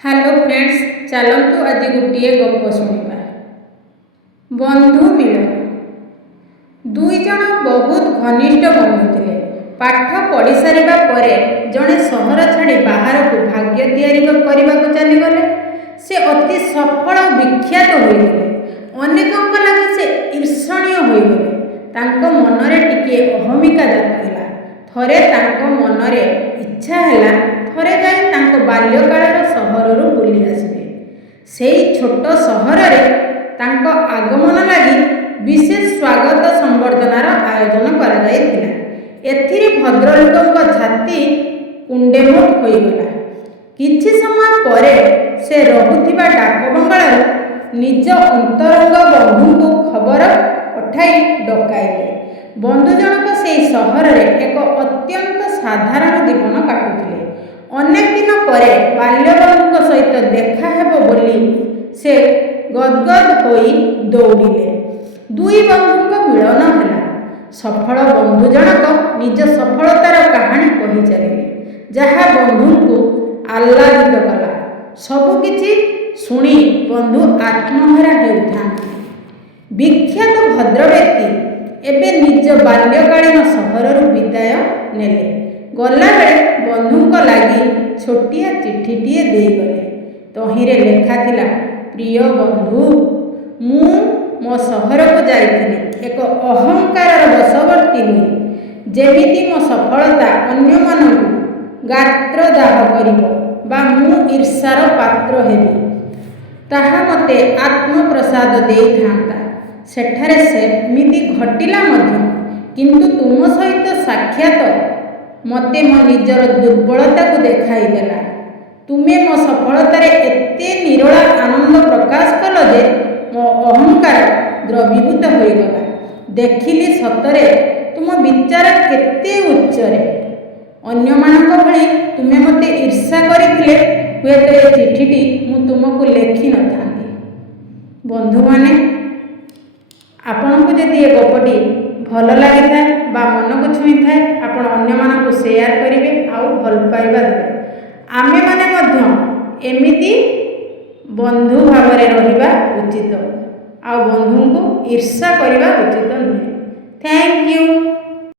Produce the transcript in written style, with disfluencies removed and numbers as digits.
Hello friends, चलतु आज गोटे गप शुणा। बंधु मिलन। दुई जन बहुत घनिष्ठ बंधु थे। पाठ पढ़ी सारिबा परे जड़े सहर छाड़ी बाहर को भाग्य तैयारी करने को चलीगले। से अति सफल विख्यात होगले। अनेकों लगे से ईर्षणीय होगले। तांको मनरे टिके अहमिका जाता। थरे तांको मनरे इच्छा है थरे जाई तांको बाल्यकालर सहररू बुली आसबे। सेई छोट सहर रे तांको आगमन लगी विशेष स्वागत संबर्धनार आयोजन करा जायतिला। एथिरे भद्रलोकଙ୍କ छाती कुंडेमुट होईगला। किछि समय परे से रहुथिबा डाकबंगलार निज अंतरंग बंधु को खबर पठाई डकाइले। बंधु जनक से सहर रे एक अत्यंत साधारण जीवन काटुथिले। अनेक दिन परे बाल्यबंधु सहित देखा हेबो बोली से गदगद होई दौड़िले। दुई बंधुଙ୍କ मिलन ହେଲା। सफल बंधु जनक निज सफलतार कहानी कही चलिले, जहा बंधु को आह्लादित कला। सबकिछि शुणी बंधु आत्महरा हेउथांती। विख्यात भद्र व्यक्ति एबे निज बाल्यकालीन सहररू विदाय नेले। गला बेले बंधुंक लागी छोटिया चिठीटीए देगले। तहिरे लेखा थिला, प्रिय बंधु, मु मो सहर को जाइथिली एक अहंकार वशवर्ती हुई। जेमिति मो सफलता अन्य मानकु गात्रदाह करिवो बा मु ईर्षार पात्र हेबी, ताहा मते आत्मप्रसाद देइथांता। सेठारे सेमिति घटिला मध्य, किंतु तुम सहित साक्षात मते मो निजर दुर्बलता को देखाई देला। तुमे मो सफलतार एते निरोला आनंद प्रकाश कल जे मो अहंकार द्रवीभूत होईगला। देखिली सतरे तुम विचार केते उच्चरे। अन्य मानक भली तुमे मते ईर्षा करिथिले हुएत ए चिठीटी मु तुमको लेखि न थांती। बंधु माने, आपनको जदि ए गपटी भल लगी थाए बा मन को छुई थाए, आपण अन्य मानक शेयर करिवे आउ भल पाइबा देबे। आमे माने मध्य एमिति बंधु भावरे रहिबा उचित, आ बंधु को ईर्षा करिबा उचित नुहे। Thank you.